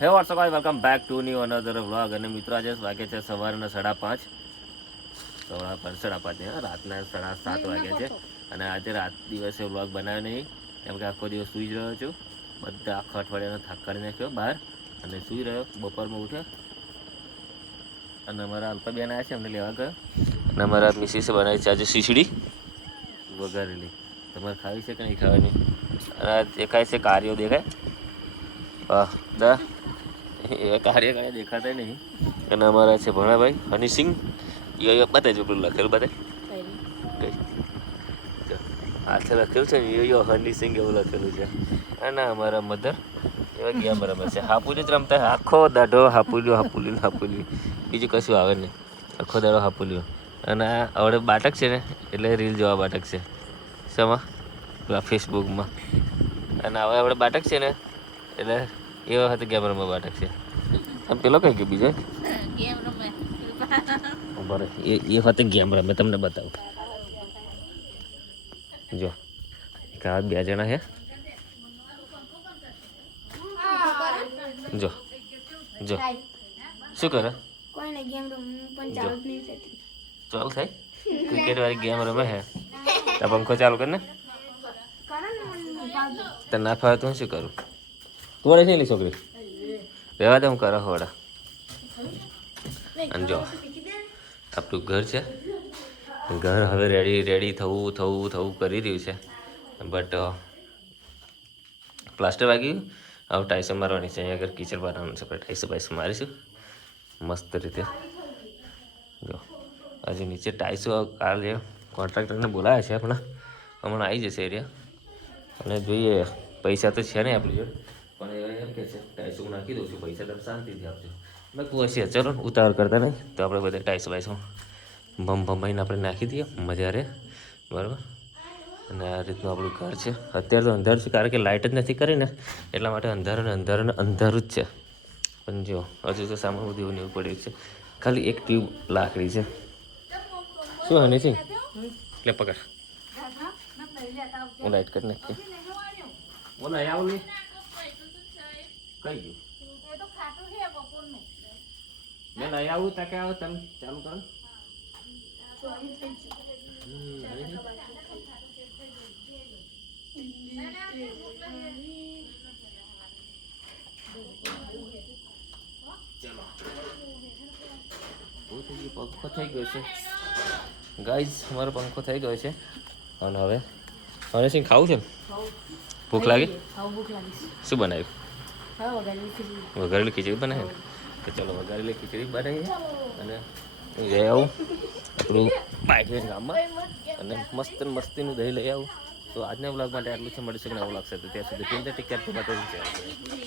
હે WhatsApp guys, welcome back to new another vlog. અને મિત્રો આજે વાગે છે સવારના 5:30, 5:30 રાતના 7:30 વાગ્યા છે. અને આજે રાત દિવસે વ્લોગ બનાવ્યો નહીં, કેમ કે આખો દિવસ સૂઈ જ રહ્યો છું. બધા આખા અઠવાડિયાનો થાક કાઢી નાખ્યો બહાર અને સૂઈ રહ્યો. બપોરમાં ઉઠ્યો અને અમારા અલ્પાબેન આવ્યા છે, અમને લેવા ગયો. અને અમારા મિસિસે બનાવી છે આજે ખીચડી વઘારેલી. તમારે ખાવી છે કે નહીં ખાવાની? અને આ દેખાય છે કાર્યો દેખાય, વાહ દા એ કાર્ય કાંઈ દેખાતા નહીં. અને અમારા છે ભણાભાઈ હનીસિંહ, એ બતાવી પેલું લખેલું બતાય કઈ હાથે લખેલું છે ને, એ હનીસિંહ એવું લખેલું છે. અને અમારા મધર એવા ગેમ રમે છે, હાપુલી જ રમતા આખો દાઢો હાપુલ્યું. બીજું કશું આવે નહીં, આખો દાડો હાપુલ્યું. અને આ આવડે બાટક છે ને, એટલે રીલ જોવા બાટક છે શેમાં, પેલા ફેસબુકમાં. અને હવે આપણે બાટક છે ને, એટલે એ વખતે ગેમ રમવા બાટક છે. આમ પેલો કઈ ગયો બીજો બરાબર, એ વખતે ગેમ રમે. તમને બતાવું, જો આ 2 જણા છે. જો જો શું કરે, ચાલ થાય ક્રિકેટ વાળી ગેમ રમે છે. આ પંખો ચાલુ કર ને, તને ના ફાવે તો હું શું કરું? તું વડે છે એલી છોકરી રહેવા દે, હું કરો વડા. અને જો આપણું ઘર છે, ઘર હવે રેડી થવું કરી રહ્યું છે. બટ પ્લાસ્ટર વાગી ગયું, હવે ટાઈસો મારવાની છે. અહીંયા આગળ કિચડ બનાવવાનું છે, આપણે ટાઈસો મારીશું મસ્ત રીતે. જો હજુ નીચે ટાઈસો કાલે કોન્ટ્રાક્ટરને બોલાવ્યા છે, પણ હમણાં આવી જશે એરિયા. અને જોઈએ, પૈસા તો છે નહીં આપણી જોડે, પણ એ એમ કે છે ટાઈસો હું નાખી દઉં છું, પૈસા તમે શાંતિથી આપજો. મેં કહું હશે, ચલો ઉતાવળ કરતા નહીં, તો આપણે બધા ટાઈસો ભમાઈને આપણે નાખી દઈએ, મજા રહે. બરાબર. અને આ રીતનું આપણું ઘર છે. અત્યારે તો અંધારું છે, કારણ કે લાઇટ જ નથી કરી ને, એટલા માટે અંધારું જ છે. પણ જો હજુ તો સામાન બધું એવું પડ્યું છે, ખાલી એક ટ્યુબ લાકડી છે. શું હની છે એટલે પકડ, હું લાઇટ કરી નાખીએ. હું નહીં આવું નહીં કઈ ગયું, મેં નહીં આવું ત્યાં કે આવો તમે ચાલુ કરો. પંખો થઈ ગયો છે ગાઈઝ, અમારો પંખો થઈ ગયો છે. અને હવે સિંહ ખાવું છે ને, ભૂખ લાગી? શું બનાવ્યું? વઘારેલી ખીચડી બનાવી. તો ચલો વઘારેલી ખીચડી બનાવીએ. અને હું જઈ આવું આપણું બાઇક લઈને ગામમાં, અને મસ્તીનું દહીં લઈ આવું. તો આજના વ્લોગ માટે આટલું છે. મળીશું નવો વ્લોગ સાથે, ત્યાં સુધી ટીમ ટેક કેર.